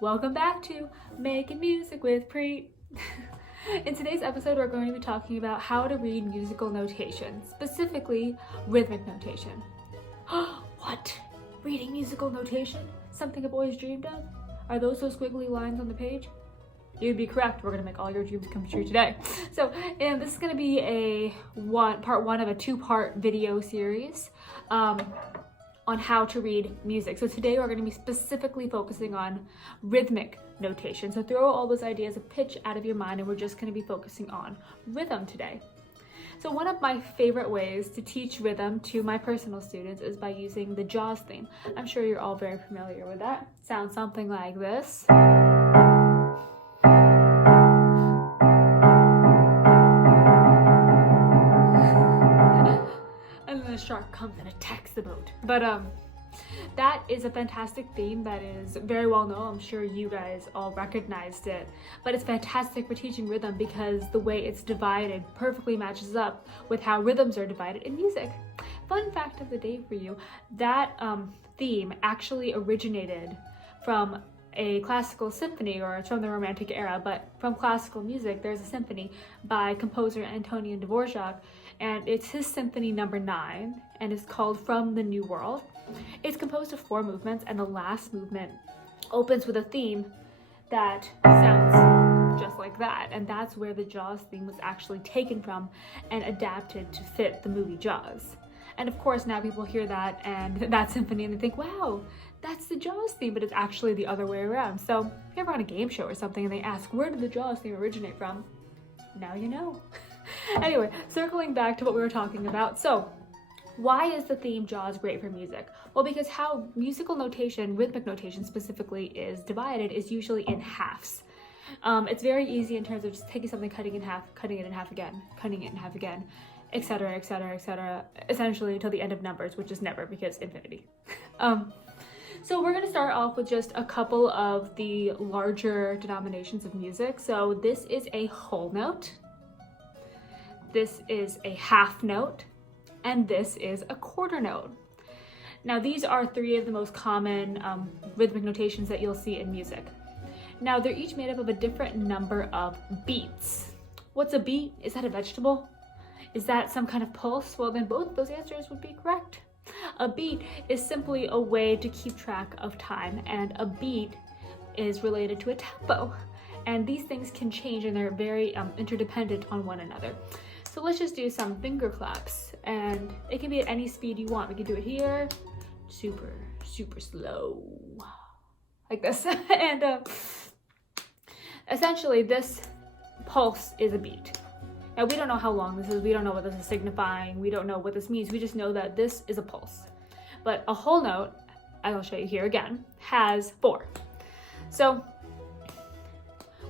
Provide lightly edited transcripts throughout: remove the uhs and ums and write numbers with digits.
Welcome back to Making Music with Preet. In today's episode, we're going to be talking about how to read musical notation, specifically rhythmic notation. What? Reading musical notation? Something I've always dreamed of? Are those squiggly lines on the page? You'd be correct. We're going to make all your dreams come true today. So, and this is going to be part one of a two-part video series on how to read music. So today we're going to be specifically focusing on rhythmic notation. So throw all those ideas of pitch out of your mind, and we're just going to be focusing on rhythm today. So one of my favorite ways to teach rhythm to my personal students is by using the JAWS theme. I'm sure you're all very familiar with that. Sounds something like this. And then a shark comes and attacks the boat. But that is a fantastic theme that is very well known. I'm sure you guys all recognized it. But it's fantastic for teaching rhythm because the way it's divided perfectly matches up with how rhythms are divided in music. Fun fact of the day for you, that theme actually originated from a classical symphony, or it's from the Romantic era, but from classical music, there's a symphony by composer Antonin Dvorak, and it's his symphony number 9, and it's called From the New World. It's composed of 4 movements, and the last movement opens with a theme that sounds just like that, and that's where the JAWS theme was actually taken from and adapted to fit the movie JAWS. And of course, now people hear that and that symphony and they think, wow, that's the JAWS theme, but it's actually the other way around. So if you're ever on a game show or something and they ask, where did the JAWS theme originate from? Now you know. Anyway, circling back to what we were talking about. So why is the theme JAWS great for music? Well, because how musical notation, rhythmic notation specifically, is divided is usually in halves. It's very easy in terms of just taking something, cutting it in half, cutting it in half again, cutting it in half again, etc., etc., etc., essentially until the end of numbers, which is never, because infinity. So we're going to start off with just a couple of the larger denominations of music. So this is a whole note, this is a half note, and this is a quarter note. Now these are 3 of the most common rhythmic notations that you'll see in music. Now they're each made up of a different number of beats. What's a beat? Is that a vegetable? Is that some kind of pulse? Well, then both of those answers would be correct. A beat is simply a way to keep track of time, and a beat is related to a tempo. And these things can change, and they're very interdependent on one another. So let's just do some finger claps, and it can be at any speed you want. We can do it here, super, super slow, like this. And essentially this pulse is a beat. Now, we don't know how long this is, we don't know what this is signifying, we don't know what this means, we just know that this is a pulse. But a whole note, as I'll show you here again, has 4. So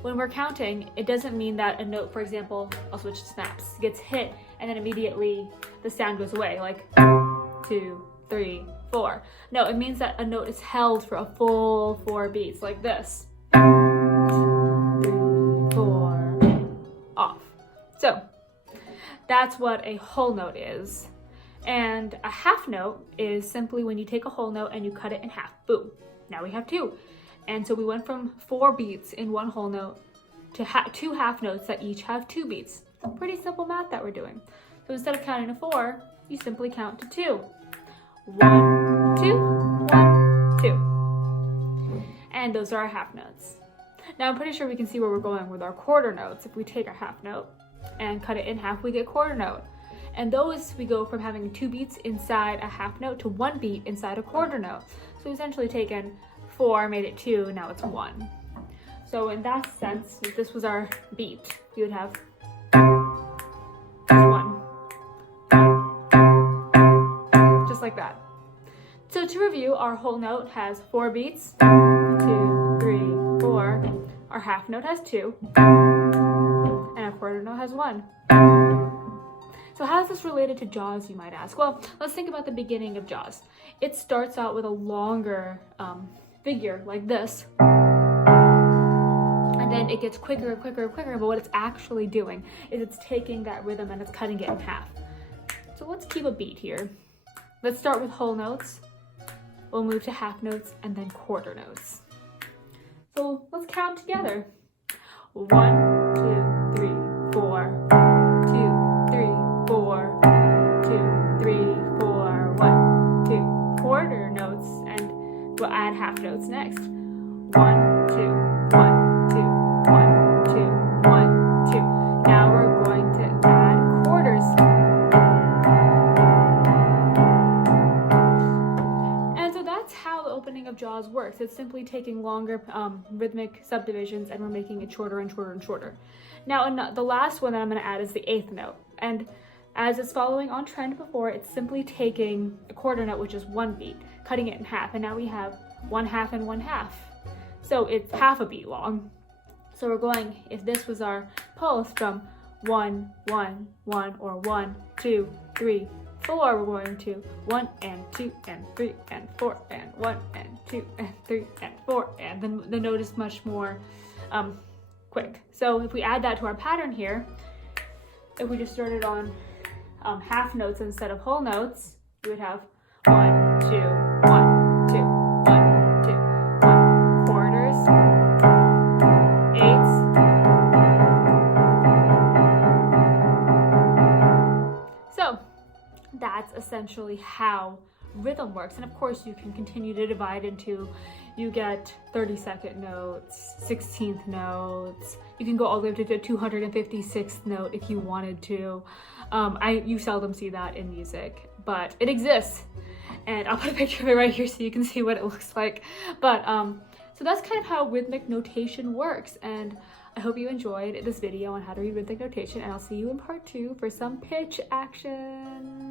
when we're counting, it doesn't mean that a note, for example, I'll switch to snaps, gets hit and then immediately the sound goes away, like 2, 3, 4. No, it means that a note is held for a full 4 beats, like this. 3, 4, off. So that's what a whole note is. And a half note is simply when you take a whole note and you cut it in half. Boom. Now we have 2. And so we went from 4 beats in one whole note to 2 half notes that each have 2 beats. Pretty simple math that we're doing. So instead of counting to 4, you simply count to 2. 1, 2, 1, 2. And those are our half notes. Now I'm pretty sure we can see where we're going with our quarter notes. If we take our half note and cut it in half, we get quarter note. And those, we go from having 2 beats inside a half note to 1 beat inside a quarter note. So essentially taken 4, made it 2, now it's 1. So in that sense, if this was our beat, you would have 1. Just like that. So to review, our whole note has 4 beats, 2, 3, 4. Our half note has 2. And our quarter note has 1. So how is this related to JAWS, you might ask? Well, let's think about the beginning of JAWS. It starts out with a longer figure like this. And then it gets quicker and quicker and quicker, but what it's actually doing is it's taking that rhythm and it's cutting it in half. So let's keep a beat here. Let's start with whole notes. We'll move to half notes and then quarter notes. So let's count together. 1, 2, 3, 4. 2, 3, 4. 2, 3, 4. 1, 2. Quarter notes, and we'll add half notes next. 1, 2, 1, 2, 1, 2, 1, 2. Now we're going to add quarters. And so that's how the opening of Jaws works. It's simply taking longer rhythmic subdivisions, and we're making it shorter and shorter and shorter. Now, the last one that I'm going to add is the 8th note. And as it's following on trend before, it's simply taking a quarter note, which is 1 beat, cutting it in half. And now we have 1/2 and 1/2. So it's half a beat long. So we're going, if this was our pulse from 1, 1, 1, or 1, 2, 3, 4, we're going to 1 and 2 and 3 and 4 and 1 and 2 and 3 and 4. And then the note is much more quick. So if we add that to our pattern here, if we just started on half notes instead of whole notes, we would have 1, 2, 1, 2, 1, 2, 1. Quarters, eighths, so that's essentially how rhythm works. And of course you can continue to divide into, you get 32nd notes, 16th notes, you can go all the way to the 256th note if you wanted to. You seldom see that in music, but it exists. And I'll put a picture of it right here so you can see what it looks like. But so that's kind of how rhythmic notation works. And I hope you enjoyed this video on how to read rhythmic notation, and I'll see you in part 2 for some pitch action.